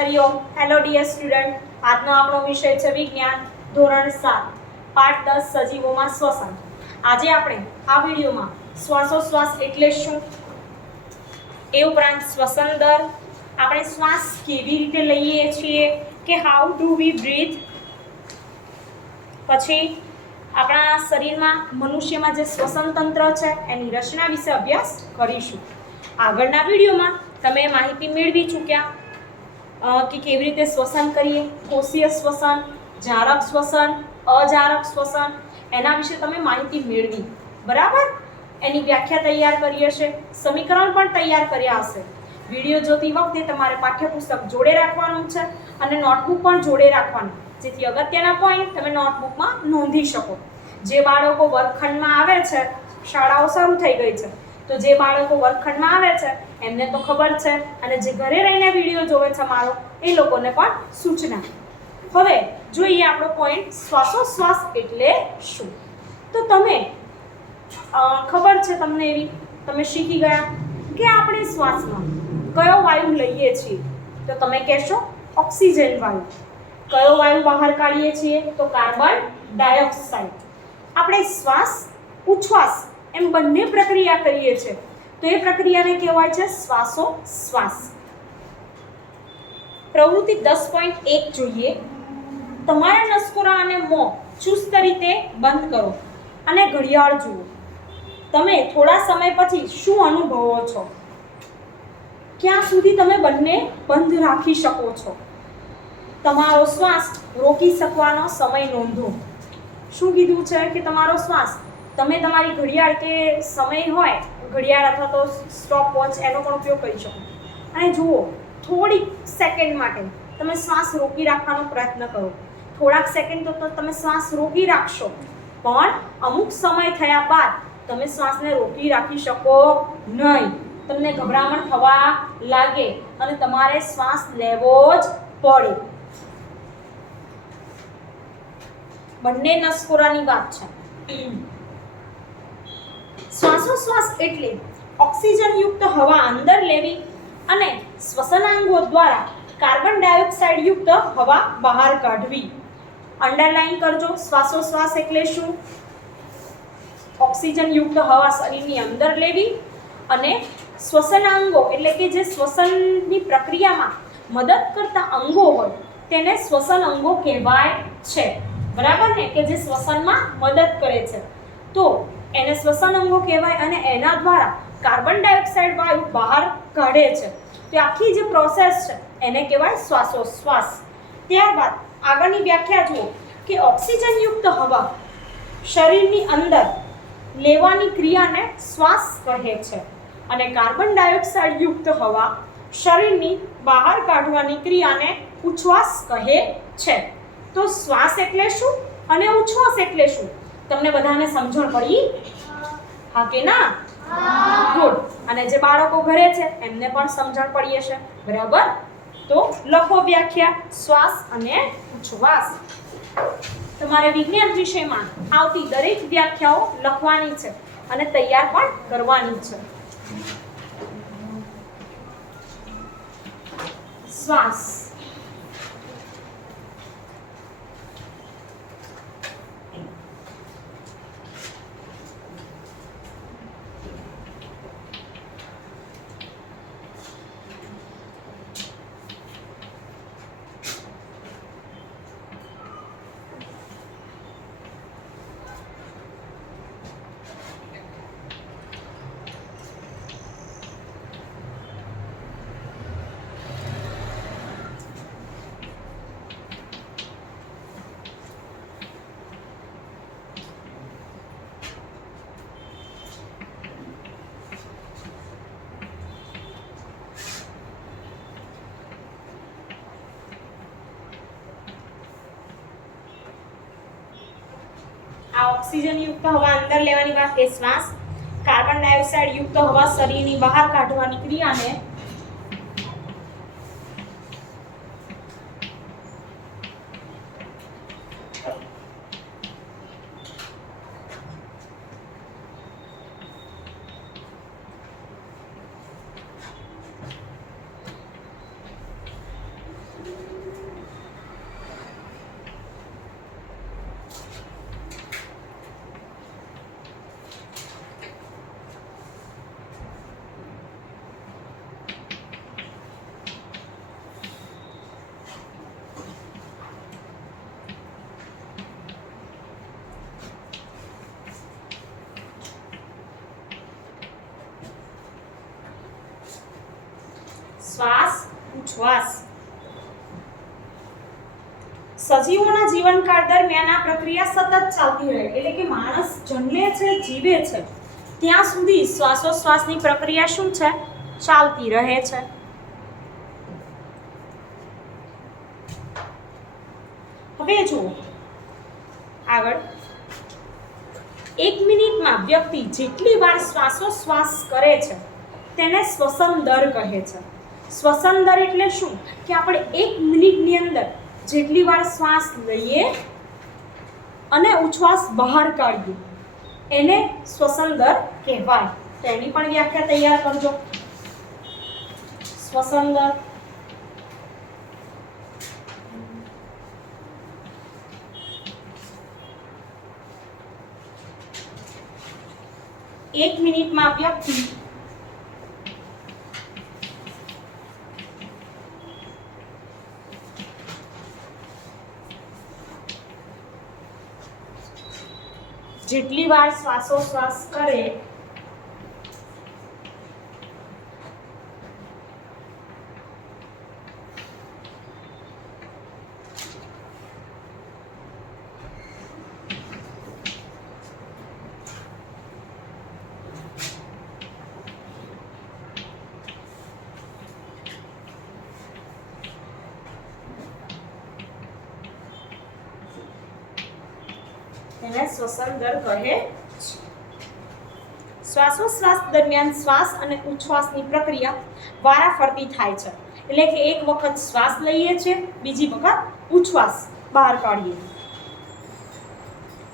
Hariom hello dear student આજનો આપણો વિષય છે વિજ્ઞાન ધોરણ 7 પાઠ 10 સજીવોમાં શ્વસન આજે આપણે આ વિડિયોમાં શ્વાસોશ્વાસ એટલે શું એ ઉપરાંત શ્વસન દર આપણે શ્વાસ કેવી રીતે લઈએ છીએ કે હાઉ ડુ વી બ્રીથ પછી આપણા શરીરમાં મનુષ્યમાં જે શ્વસન તંત્ર છે એની રચના વિશે અભ્યાસ કરીશું આગળના વિડિયોમાં તમે માહિતી મેળવી ચૂક્યા કે કેવી રીતે શ્વસન કરીએ કોષીય શ્વસન જારક શ્વસન અજારક શ્વસન એના વિશે તમે માહિતી મેળવી બરાબર એની વ્યાખ્યા તૈયાર કરી હશે સમીકરણ પણ તૈયાર કર્યા હશે વિડિયો જોતી વખતે તમારે પાઠ્યપુસ્તક જોડે રાખવાનું છે અને નોટબુક પણ જોડે રાખવાનું જેથી અગત્યના પોઈન્ટ તમે નોટબુકમાં નોંધી શકો જે બાળકો વર્ગખંડમાં આવે છે શાળાઓ શરૂ થઈ ગઈ છે તો જે બાળકો વર્ગખંડમાં આવે છે એમને તો ખબર છે અને જે ઘરે રહીને વિડિયો જોવે છે મારો એ લોકોને પણ સૂચના હવે જોઈએ આપણો પોઈન્ટ શ્વાસોશ્વાસ એટલે શું તો તમે ખબર છે તમને એવી તમે શીખી ગયા કે આપણે શ્વાસમાં કયો વાયુ લઈએ છીએ તો તમે કહેશો ઓક્સિજન વાયુ કયો વાયુ બહાર કાઢીએ છીએ તો કાર્બન ડાયોક્સાઇડ આપણે શ્વાસ ઉચ્છ્વાસ એમ બંને પ્રક્રિયા કરીએ છીએ તો એ પ્રક્રિયાને કહેવાય છે શ્વાસોશ્વાસ પ્રવૃત્તિ 10.1 જોઈએ તમારા નસકોરા અને મોં ચુસ્ત રીતે બંધ કરો અને ઘડિયાળ જુઓ તમે થોડા સમય પછી શું અનુભવો છો ક્યાં સુધી તમે બંને બંધ રાખી શકો છો તમારો શ્વાસ રોકી શકવાનો સમય નોંધો શું કીધું છે કે તમારો શ્વાસ તમે તમારી ઘડિયાળ કે સમય હોય ઘડિયાળ અથવા તો સ્ટોપ વોચ એનો પણ ઉપયોગ કરી શકો અને જુઓ થોડીક સેકન્ડ માટે તમે શ્વાસ રોકી રાખવાનો પ્રયત્ન કરો થોડાક સેકન્ડ તો તમે શ્વાસ રોકી રાખશો પણ અમુક સમય થયા બાદ તમે શ્વાસને રોકી રાખી શકો નહીં તમને ગભરામણ થવા લાગે અને તમારે શ્વાસ લેવો જ પડે બંને નસકોરાની વાત છે શ્વાસોશ્વાસ એટલે ઓક્સિજનયુક્ત હવા અંદર લેવી અને શ્વસનાંગો દ્વારા કાર્બન ડાયોક્સાઇડ યુક્ત હવા બહાર કાઢવી અંડરલાઈન કરજો શ્વાસોશ્વાસ એટલે શું ઓક્સિજનયુક્ત હવા શરીરની અંદર લેવી અને શ્વસનાંગો એટલે કે જે શ્વસનની પ્રક્રિયામાં મદદ કરતા અંગો હોય તેને શ્વસન અંગો કહેવાય છે બરાબર ને કે જે શ્વસનમાં મદદ કરે છે તો એને શ્વસન અંગો કહેવાય અને એના દ્વારા કાર્બન ડાયોક્સાઇડ વાયુ બહાર કાઢે છે તો આખી જે પ્રોસેસ છે એને કહેવાય શ્વાસોશ્વાસ ત્યારબાદ આગળની વ્યાખ્યા જુઓ કે ઓક્સિજનયુક્ત હવા શરીરની અંદર લેવાની ક્રિયાને શ્વાસ કહે છે અને કાર્બન ડાયોક્સાઇડ યુક્ત હવા શરીરની બહાર કાઢવાની ક્રિયાને ઉચ્છ્વાસ કહે છે તો શ્વાસ એટલે શું અને ઉચ્છ્વાસ એટલે શું તમને બધાને સમજણ પડી હા કે ના ગુડ અને જે બાળકો ઘરે છે એમને પણ સમજણ પડી હશે બરાબર તો લખો વ્યાખ્યા શ્વાસ અને ઉચ્છ્વાસ તમારે વિજ્ઞાન વિષયમાં આવતી દરેક વ્યાખ્યાઓ લખવાની છે અને તૈયાર પણ કરવાની છે શ્વાસ ઓક્સિજન યુક્ત હવા અંદર લેવાની વાત એ શ્વાસ કાર્બન ડાયોક્સાઇડ યુક્ત હવા શરીરની બહાર કાઢવાની ક્રિયાને શ્વાસ ઉચ્છ્વાસ. સજીવોના જીવનકાળ દરમિયાન આ પ્રક્રિયા સતત ચાલતી રહે, એટલે કે માણસ જન્મે છે, જીવે છે ત્યાં સુધી શ્વાસોશ્વાસની પ્રક્રિયા શું છે? ચાલતી રહે છે. હવે જુઓ આગળ, 1 મિનિટમાં વ્યક્તિ જેટલી વાર શ્વાસોશ્વાસ કરે છે તેને શ્વસન દર કહે છે. શ્વસન દર એટલે શું? કે આપણે 1 મિનિટની અંદર જેટલી વાર શ્વાસ લઈએ અને ઉચ્છ્વાસ બહાર કાઢીએ એને શ્વસન દર કહેવાય. તો એની પણ વ્યાખ્યા તૈયાર કરજો. શ્વસન દર એક મિનિટમાં વ્યક્તિ જેટલી વાર શ્વાસોશ્વાસ કરે તેને શ્વસન દર કહે છે. શ્વાસોશ્વાસ દરમિયાન શ્વાસ અને ઉચ્છ્વાસની પ્રક્રિયા વારાફરતી થાય છે, એટલે કે એક વખત શ્વાસ લઈએ છીએ, બીજી વખત ઉચ્છ્વાસ બહાર કાઢીએ.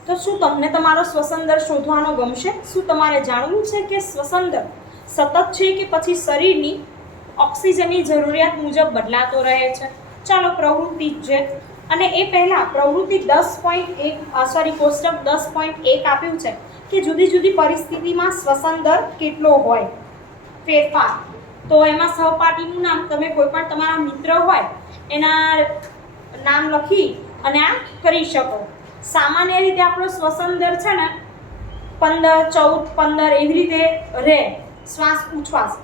તો શું તમને તમારો શ્વસન દર શોધવાનો ગમશે? શું તમારે જાણવું છે કે શ્વસન દર સતત છે કે પછી શરીરની ઓક્સિજનની જરૂરિયાત મુજબ બદલાતો રહે છે? ચાલો પ્રવૃત્તિ છે, અને એ પહેલા પ્રવૃત્તિ 10.1 કોષ્ટક 10.1 આપ્યું છે કે જુદી જુદી પરિસ્થિતિમાં શ્વસન દર કેટલો હોય ફેરફાર. તો એમાં સહપાઠીનું નામ તમે કોઈ પણ તમારા મિત્ર હોય એના નામ લખી અને આ કરી શકો. સામાન્ય રીતે આપણો શ્વસન દર છે ને 15, 14, 15 એવી રીતે રહે શ્વાસ ઉચ્છ્વાસ.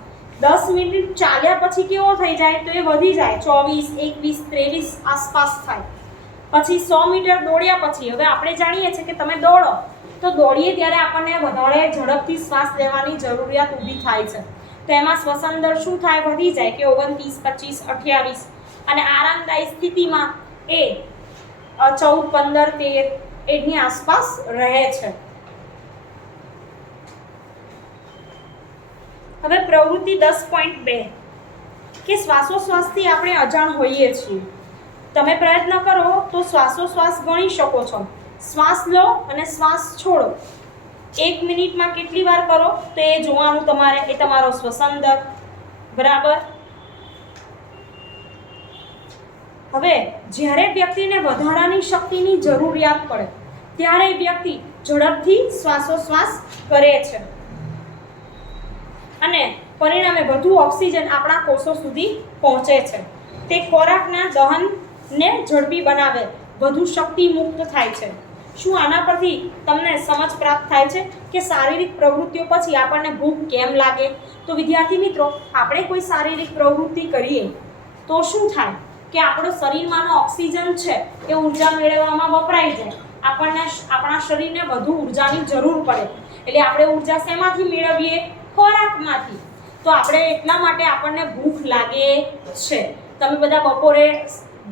10 મિનિટ ચાલ્યા પછી કેવો થઈ જાય? તો એ વધી જાય 24, 21, 23 આસપાસ થાય. પછી 100 મીટર દોડ્યા પછી, હવે આપણે જાણીએ છીએ કે તમે દોડો તો દોડીએ ત્યારે આપણને વધારે ઝડપથી શ્વાસ લેવાની જરૂરિયાત ઊભી થાય છે. તો એમાં શ્વસન દર શું થાય? વધી જાય કે 29, 25, 28, અને આરામદાયી સ્થિતિમાં એ 14, 15, 13 એની આસપાસ રહે છે. હવે પ્રવૃત્તિ 10.2 કે શ્વાસોશ્વાસથી આપણે અજાણ હોઈએ છીએ. તમે પ્રયત્ન કરો તો શ્વાસોશ્વાસ ગણી શકો છો. શ્વાસ લો અને શ્વાસ છોડો 1 મિનિટમાં કેટલી વાર કરો તો એ જોવાનું તમારે. એ તમારો શ્વસન દર બરાબર. હવે જ્યારે વ્યક્તિને વધારાની શક્તિની જરૂરિયાત પડે ત્યારે વ્યક્તિ ઝડપથી શ્વાસોશ્વાસ કરે છે અને પરિણામે વધુ ઓક્સિજન આપણા કોષો સુધી પહોંચે છે. તે ખોરાકના દહનને ઝડપી બનાવે, વધુ શક્તિ મુક્ત થાય છે. શું આના પરથી તમને સમજ પ્રાપ્ત થાય છે કે શારીરિક પ્રવૃત્તિઓ પછી આપણને ભૂખ કેમ લાગે? તો વિદ્યાર્થી મિત્રો, આપણે કોઈ શારીરિક પ્રવૃત્તિ કરીએ તો શું થાય કે આપણો શરીરમાંનો ઓક્સિજન છે એ ઉર્જા મેળવવામાં વપરાઈ જાય. આપણને આપણા શરીરને વધુ ઉર્જાની જરૂર પડે, એટલે આપણે ઉર્જા શેમાંથી મેળવીએ? ખોરાકમાંથી. તો આપણે એટલા માટે આપણને ભૂખ લાગે છે. તમે બધા બપોરે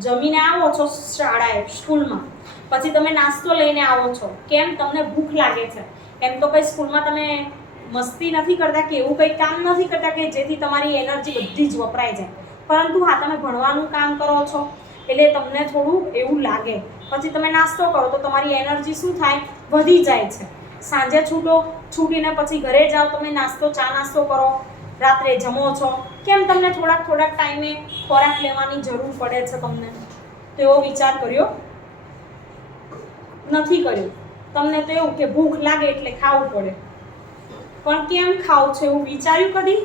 જમીને આવો છો શાળાએ, સ્કૂલમાં, પછી તમે નાસ્તો લઈને આવો છો. કેમ? તમને ભૂખ લાગે છે. એમ તો કંઈ સ્કૂલમાં તમે મસ્તી નથી કરતા કે એવું કંઈ કામ નથી કરતા કે જેથી તમારી એનર્જી બધી જ વપરાઈ જાય, પરંતુ હા, તમે ભણવાનું કામ કરો છો એટલે તમને થોડું એવું લાગે. પછી તમે નાસ્તો કરો તો તમારી એનર્જી શું થાય? વધી જાય છે. સાંજે છૂટીને પછી ઘરે જાઓ, તમે ચા નાસ્તો કરો, રાત્રે જમો છો. કેમ? તમને થોડાક ટાઈમે ખોરાક લેવાની જરૂર પડે છે તમને. તો એવો વિચાર કર્યો નથી કર્યો. તમને તો એવું કે ભૂખ લાગે એટલે ખાવું પડે. પણ કેમ ખાવું છે એવું વિચાર્યું કદી?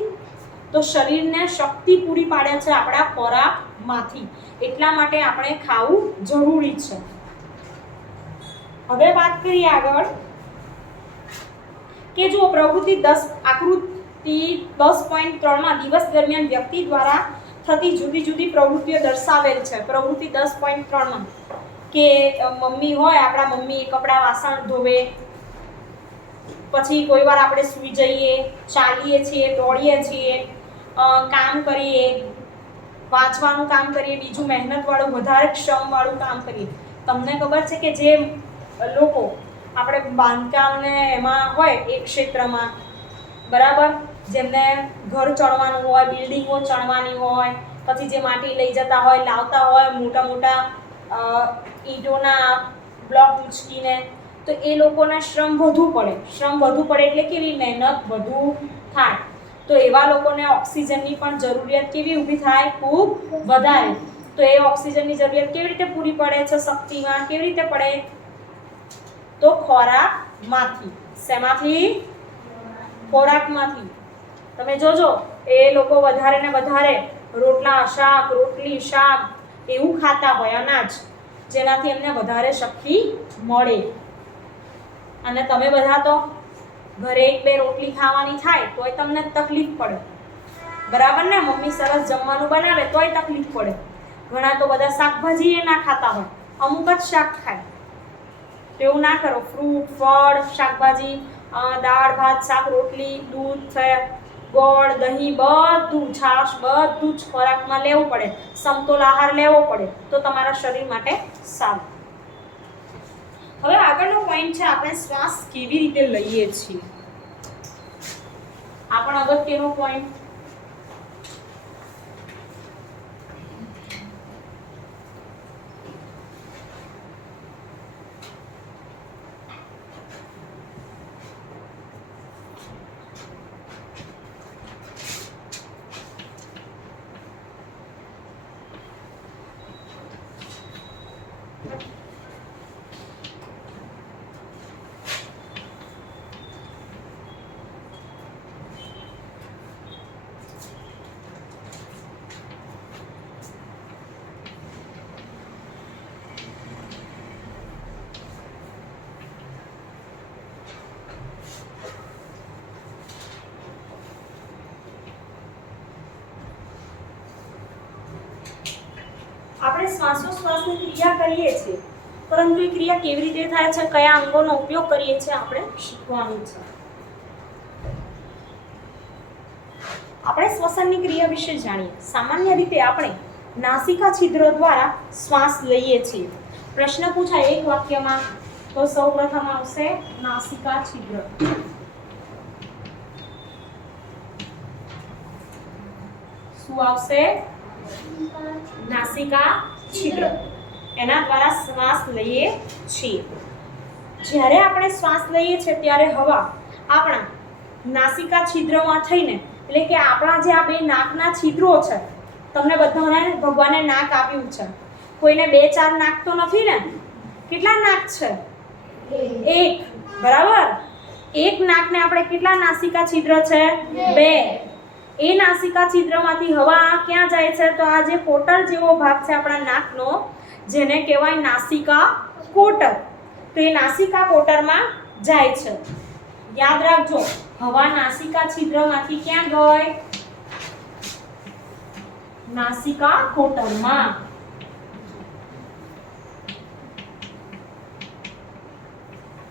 તો શરીરને શક્તિ પૂરી પાડે છે આપણા ખોરાકમાંથી, એટલા માટે આપણે ખાવું જરૂરી છે. હવે વાત કરીએ આગળ કે જો પ્રવૃત્તિ 10 આકૃતિ 10.3 માં દિવસ દરમિયાન વ્યક્તિ દ્વારા થતી જુદી જુદી પ્રવૃત્તિઓ દર્શાવેલ છે પ્રવૃત્તિ 10.3 માં કે મમ્મી હોય આપણા મમ્મી કપડાં વાસણ ધોવે, પછી કોઈ વાર આપણે સૂઈ જઈએ, ચાલીએ છીએ, દોડીએ છીએ, કામ કરીએ, વાંચવાનું કામ કરીએ, બીજું મહેનતવાળું વધારે શ્રમવાળું કામ કરીએ. તમને ખબર છે કે જે લોકો આપણે બાંધકામ ને એમાં હોય એક ક્ષેત્રમાં બરાબર, જેમને ઘર ચણવાનું હોય, બિલ્ડિંગો ચણવાની હોય, પછી જે માટી લઈ જતા હોય, લાવતા હોય મોટા મોટા ઈંટોના બ્લોક ઉચકીને, તો એ લોકોને શ્રમ વધુ પડે એટલે કેવી મહેનત વધુ થાય. તો એવા લોકોને ઓક્સિજનની પણ જરૂરિયાત કેવી ઊભી થાય? ખૂબ વધારે. તો એ ઓક્સિજનની જરૂરિયાત કેવી રીતે પૂરી પડે છે શક્તિમાં? કેવી રીતે પડે? તો ખોરાકમાંથી. શેમાંથી? ખોરાકમાંથી. તમે જોજો એ લોકો વધારે ને વધારે રોટલા શાક, રોટલી શાક એવું ખાતા હોય, અનાજ, જેનાથી એમને વધારે શક્તિ મળે. અને તમે બધા તો ઘરે 1-2 રોટલી ખાવાની થાય તોય તમને તકલીફ પડે, બરાબર ને? મમ્મી સરસ જમવાનું બનાવે તોય તકલીફ પડે. ઘણા તો બધા શાકભાજી એ ના ખાતા હોય, અમુક જ શાક ખાય. એવું ના કરો. ફ્રૂટ, ફળ, શાકભાજી, દાળ ભાત, શાક, રોટલી, દૂધ, ગોળ, દહીં, બધું, છાશ, બધું જ ખોરાકમાં લેવું પડે. સમતોલ આહાર લેવો પડે તો તમારા શરીર માટે સારું. હવે આગળનો પોઈન્ટ છે આપણે શ્વાસ કેવી રીતે લઈએ છીએ. આ પણ અગત્યનો પોઈન્ટ. આપણે શ્વાસોશ્વાસની ક્રિયા કરીએ છીએ, પરંતુ એ ક્રિયા કેવી રીતે થાય છે, કયા અંગોનો ઉપયોગ કરીએ છીએ, આપણે શીખવાનું છે. આપણે શ્વસનની ક્રિયા વિશે જાણીએ. સામાન્ય રીતે આપણે નાસિકા છિદ્ર દ્વારા શ્વાસ લઈએ છીએ. પ્રશ્ન પૂછાય એક વાક્યમાં તો સૌપ્રથમ આવશે નાસિકા છિદ્ર. શું આવશે? નાસિકા છિદ્ર. એના દ્વારા શ્વાસ લઈએ છીએ. જ્યારે આપણે શ્વાસ લઈએ છીએ ત્યારે હવા આપણા નાસિકા છિદ્રમાં થઈને, એટલે કે આપણા જે આ બે નાકના છિદ્રો છે, તમને બધાને ભગવાને નાક આપ્યું છે, કોઈને 2-4 નાક તો નથી ને? કેટલા નાક છે? 1. બરાબર. એક નાકને આપણે કેટલા નાસિકા છિદ્ર છે? 2. એ નાસિકા છિદ્રમાંથી હવા ક્યાં જાય છે? તો આ જે કોટર જેવો ભાગ છે આપણા નાકનો, જેને કહેવાય નાસિકા કોટર, તો એ નાસિકા કોટરમાં જાય છે. યાદ રાખજો, હવા નાસિકા છિદ્રમાંથી ક્યાં ગઈ? નાસિકા કોટરમાં.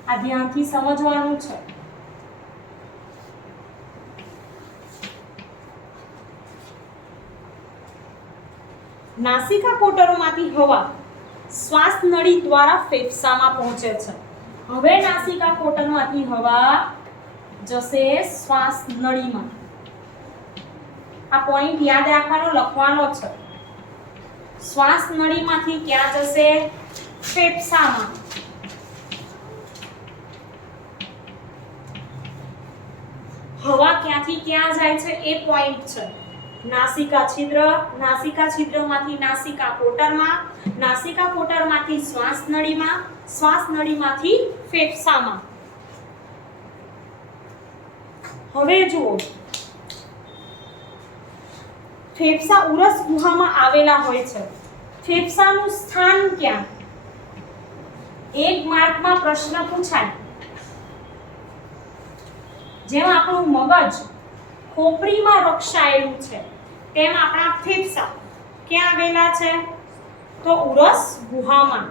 આ ધ્યાનથી સમજવાનું છે. નાસિકા કોટરોમાંથી હવા શ્વાસ નળી દ્વારા ફેફસામાં પહોંચે છે. હવે નાસિકા કોટરમાંથી હવા જશે શ્વાસ નળીમાં. આ પોઈન્ટ યાદ રાખવાનો, લખવાનો છે. શ્વાસ નળીમાંથી ક્યાં જશે? ફેફસામાં. હવા ક્યાંથી ક્યાં જાય છે એ પોઈન્ટ છે. નાસિકા છિદ્ર, નાસિકા છિદ્રમાંથી નાસિકા કોટરમાં, નાસિકા કોટરમાંથી શ્વાસ નળીમાં, શ્વાસ નળીમાંથી ફેફસામાં. હવે જુઓ, ફેફસા ઉરસ ગુહામાં આવેલા હોય છે. ફેફસાનું સ્થાન ક્યાં? એક માર્કમાં પ્રશ્ન પૂછાય. જેમ આપણું મગજ ખોપરીમાં રક્ષાયેલું છે, તેમ આપણા ફેફસા ક્યાં આવેલા છે? તો ઉરસ ગુહામાં.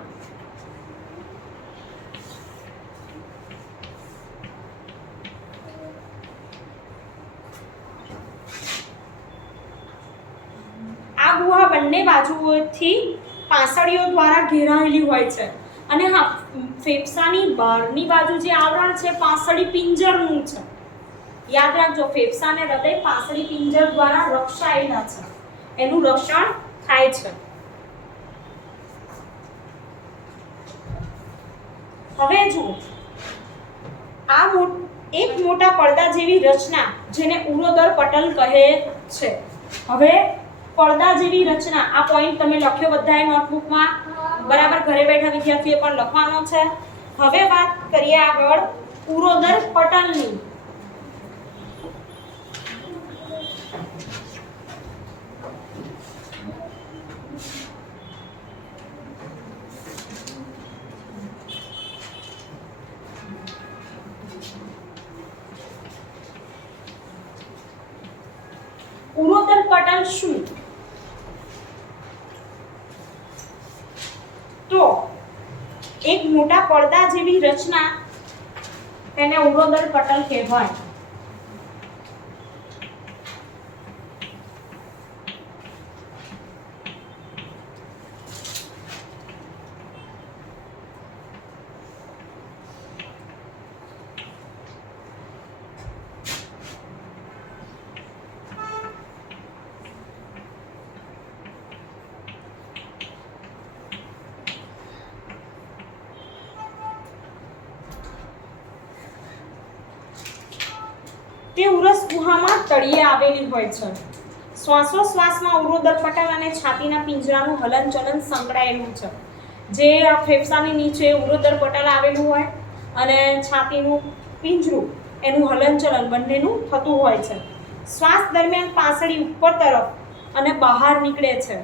આ ગુહા બંને બાજુઓથી પાંસળીઓ દ્વારા ઘેરાયેલી હોય છે અને હા, ફેફસાની બહારની બાજુ જે આવરણ છે પાંસળી પિંજરનું છે. યાદ રાખજો, ફેફસા અને હૃદય પાંસળી પિંજર દ્વારા રક્ષાયેલા છે, એનું રક્ષણ થાય છે. હવે જુઓ, આ એક મોટા પડદા જેવી રચના જેને ઉરોદર પટલ કહે છે. હવે પડદા જેવી રચના, આ પોઈન્ટ તમે લખ્યો બધાએ નોટબુકમાં, બરાબર? ઘરે બેઠા વિદ્યાર્થીએ પણ લખવાનો છે. હવે વાત કરીએ આગળ ઉરોદર પટલની. ઉરોદર પટલ શું? તો એક મોટા પડદા જેવી રચના, તેને ઉરોદર પટલ કહેવાય. તે ઉરસ ગુહામાં તળિયે આવેલી હોય છે. શ્વાસોશ્વાસમાં ઉરોદર પટલ અને છાતીના પિંજરાનું હલનચલન સંકળાયેલું છે. જે ફેફસાની નીચે ઉરોદર પટલ આવેલું હોય અને છાતીનું પિંજરું, એનું હલનચલન બંનેનું થતું હોય છે. શ્વાસ દરમિયાન પાંસળી ઉપર તરફ અને બહાર નીકળે છે.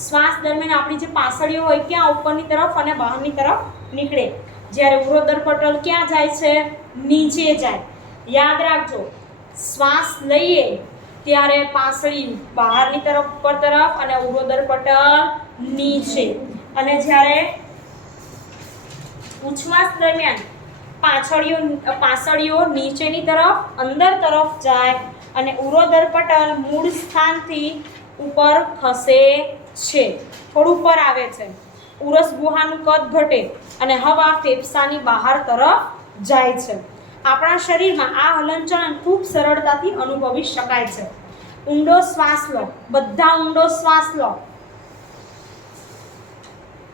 શ્વાસ દરમિયાન આપણી જે પાંસળીઓ હોય ક્યાં ઉપરની તરફ અને બહારની તરફ નીકળે, જ્યારે ઉરોદર પટલ ક્યાં જાય છે? નીચે જાય. યાદ રાખજો, શ્વાસ લઈએ ત્યારે પાંસળી બહારની તરફ ઉપર તરફ અને ઉરોદર પટલ નીચે, અને જ્યારે ઉચ્છ્વાસ દરમિયાન પાંસળીઓ નીચેની તરફ અંદર તરફ જાય અને ઉરોદર પટલ મૂળ સ્થાનથી ઉપર ખસે છે, થોડું ઉપર આવે છે. ઉરસ ગુહાનું કદ ઘટે અને હવા ફેફસાની બહાર તરફ જાય છે. આપણા શરીરમાં આ હલનચલન ખૂબ સરળતાથી અનુભવી શકાય છે. ઊંડો શ્વાસ લો, બધા ઊંડો શ્વાસ લો.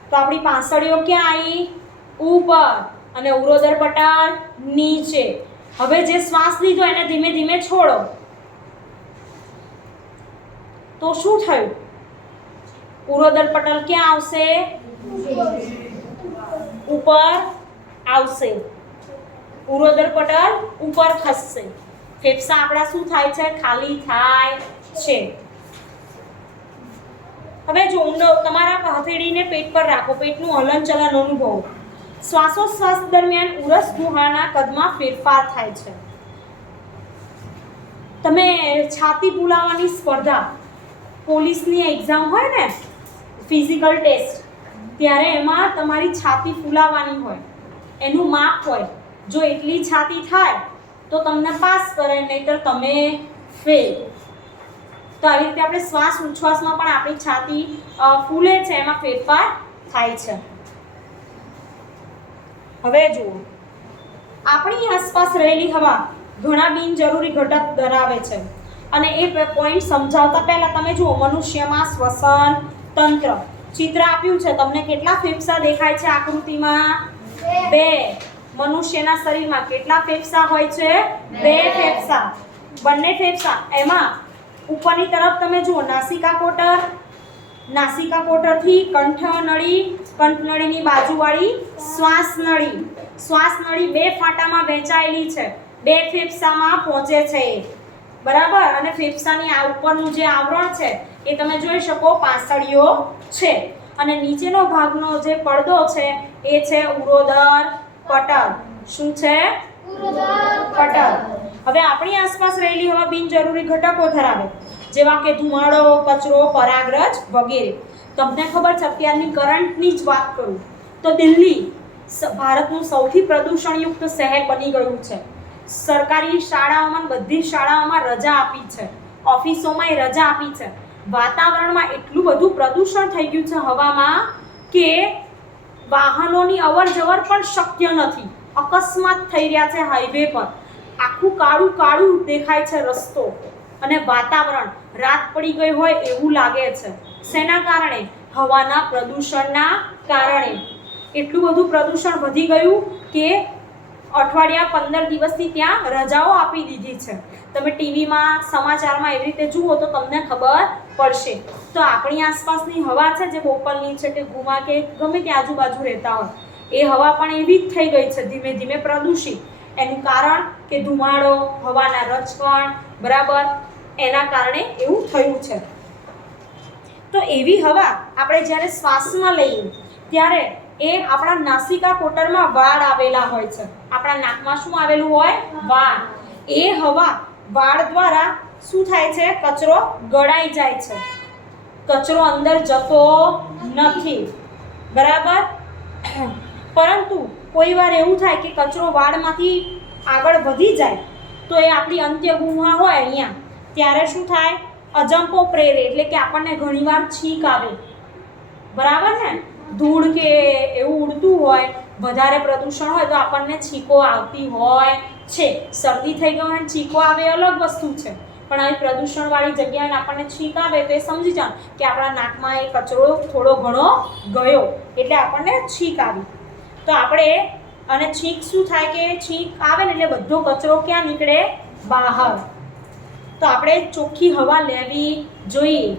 તો આપણી પાંસળીઓ ક્યાં આવી? ઉપર, અને ઉરોદર પટલ નીચે. હવે જે શ્વાસ લીધો એને ધીમે ધીમે છોડો, તો શું થયું? ઉરોદર પટલ ક્યાં આવશે? ઉપર આવશે. ઉરોદર પટલ ઉપર ખસશે. ફેફસા આપણા શું થાય છે? ખાલી થાય છે. હવે જો ઊંડો તમારા હથેળીને પેટ પર રાખો, પેટનું હલનચલન અનુભવો. શ્વાસોશ્વાસ દરમિયાન ઉરસ ગુહાના કદમાં ફેરફાર થાય છે. તમે છાતી ફૂલાવાની સ્પર્ધા, પોલીસની એક્ઝામ હોય ને, ફિઝિકલ ટેસ્ટ, ત્યારે એમાં તમારી છાતી ફૂલાવાની હોય, એનું માપ હોય. જો એટલી છાતી થાય તો તમને પાસ કરે, નહીતર તમે ફેલ. તો આવી રીતે આપણે શ્વાસ ઉચ્છ્વાસમાં પણ આપણી છાતી ફૂલે છે, એમાં ફેરફાર થાય છે. હવે જુઓ, આપણી આસપાસ રહેલી હવા ઘણા બિનજરૂરી ઘટક ધરાવે છે, અને એ પોઈન્ટ સમજાવતા પહેલા તમે જુઓ, મનુષ્યમાં શ્વસન તંત્ર ચિત્ર આપ્યું છે. તમને કેટલા ફેફસા દેખાય છે આકૃતિમાં? 2. મનુષ્યના શરીરમાં કેટલા ફેફસા હોય છે? 2 ફેફસા. બંને ફેફસા, એમાં ઉપરની તરફ તમે જુઓ નાસિકા કોટરથી કંઠનળી, કંઠનળીની બાજુવાળી શ્વાસનળી. શ્વાસનળી 2 ફાટામાં વહેંચાયેલી છે, 2 ફેફસામાં પહોંચે છે, બરાબર? અને ફેફસાની આ ઉપરનું જે આવરણ છે એ તમે જોઈ શકો પાંસળીઓ છે, અને નીચેનો ભાગનો જે પડદો છે એ છે ઉરોદર પટલ. શું છે? ઉરોદર પટલ. હવે આપણી આસપાસ રહેલી હવા બિનજરૂરી ઘટકો ધરાવે, જેવા કે ધુમાડો, કચરો, પરાગરજ વગેરે. તમને ખબર છે અત્યારની કરંટની જ વાત કરું તો દિલ્હી ભારતનું સૌથી પ્રદૂષણયુક્ત શહેર બની ગયું છે. સરકારી શાળાઓમાં બધી શાળાઓમાં રજા આપી છે, ઓફિસોમાં રજા આપી છે. વાતાવરણમાં એટલું બધું પ્રદૂષણ થઈ ગયું છે હવામાં કે વાહનોની અવર જવર પણ શક્ય નથી. અકસ્માત થઈ રહ્યા છે હાઈવે પર. આખું કાળું કાળું દેખાય છે રસ્તો અને વાતાવરણ રાત પડી ગઈ હોય એવું લાગે છે. શેના કારણે? હવાના પ્રદૂષણના કારણે. એટલું બધું પ્રદૂષણ વધી ગયું કે અઠવાડિયા 15 દિવસથી ત્યાં રજાઓ આપી દીધી છે. તમે ટીવીમાં સમાચારમાં એવી રીતે જુઓ તો તમને ખબર પડશે. તો આપણી આસપાસની હવા છે જે બોપલની છે કે ગુમા કે ગમે તે આજુબાજુ રહેતા હોય એ હવા પણ એવી જ થઈ ગઈ છે ધીમે ધીમે પ્રદૂષિત. એનું કારણ કે ધુમાડો, હવાના રજકણ, બરાબર, એના કારણે એવું થયું છે. તો એવી હવા આપણે જ્યારે શ્વાસમાં લઈએ ત્યારે એ આપણા નાસિકા કોટરમાં વાળ આવેલા હોય છે. આપણા નાકમાં શું આવેલું હોય? વાળ. એ હવા વાળ દ્વારા શું થાય છે? કચરો ગળાઈ જાય છે. કચરો અંદર જતો નથી, બરાબર. પરંતુ કોઈ વાર એવું થાય કે કચરો વાળમાંથી આગળ વધી જાય તો એ આપણી અંત્ય ગુહા હોય અહીંયા, ત્યારે શું થાય? અજંપો પ્રેરે, એટલે કે આપણને ઘણીવાર છીંક આવે, બરાબર ને. ધૂળ કે એવું ઉડતું હોય, વધારે પ્રદૂષણ હોય તો આપણને છીંકો આવતી હોય છે. શરદી થઈ ગઈ હોય છીંકો આવે એ અલગ વસ્તુ છે, પણ આવી પ્રદૂષણવાળી જગ્યાએ આપણને છીંક આવે તો એ સમજી જાઓ કે આપણા નાકમાં એ કચરો થોડો ઘણો ગયો એટલે આપણને છીંક આવી. તો આપણે અને છીંક શું થાય કે છીંક આવે ને એટલે બધો કચરો ક્યાં નીકળે? બહાર. તો આપણે ચોખ્ખી હવા લેવી જોઈએ.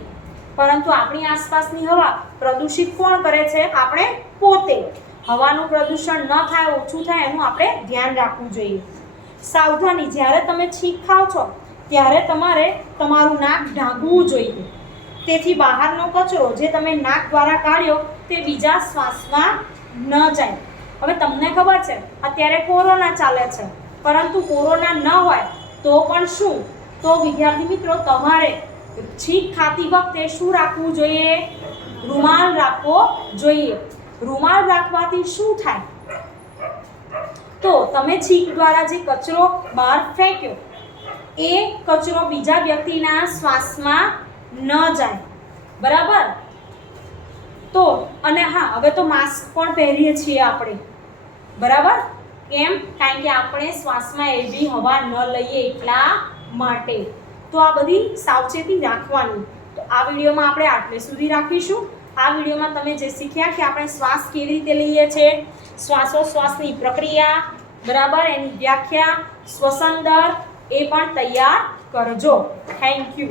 પરંતુ આપણી આસપાસની હવા પ્રદૂષિત કોણ કરે છે? આપણે પોતે. હવાનું પ્રદૂષણ ન થાય, ઓછું થાય એનું આપણે ધ્યાન રાખવું જોઈએ. સાવધાની, જ્યારે તમે છીંક ખાઓ છો ત્યારે તમારે તમારું નાક ઢાંકવું જોઈએ. તેથી બહારનો કચરો જે તમે નાક દ્વારા કાઢ્યો તે બીજા શ્વાસમાં ન જાય. હવે તમને ખબર છે અત્યારે કોરોના ચાલે છે, પરંતુ કોરોના ન હોય તો પણ શું? તો વિદ્યાર્થી મિત્રો, તમારે છીંક ખાતી વખતે શું રાખવું જોઈએ? રૂમાલ રાખવો જોઈએ. રૂમાલ રાખવાથી શું થાય? તો તમે છીંક દ્વારા જે કચરો બહાર ફેંક્યો એ કચરો બીજા વ્યક્તિના શ્વાસમાં ન જાય, બરાબર. તો અને હા, હવે તો માસ્ક પણ પહેરીએ છીએ આપણે, બરાબર. કેમ? કારણ કે આપણે શ્વાસમાં એવી હવા ન લઈએ એટલા માટે. તો આ બધી સાવચેતી રાખવાની. તો આ વિડીયોમાં આપણે આટલે સુધી રાખીશું. આ વિડીયોમાં તમે જે શીખ્યા કે આપણે શ્વાસ કેવી રીતે લઈએ છીએ, શ્વાસોશ્વાસની પ્રક્રિયા, બરાબર, એની વ્યાખ્યા, શ્વસન દર એ પણ તૈયાર કરજો. Thank you.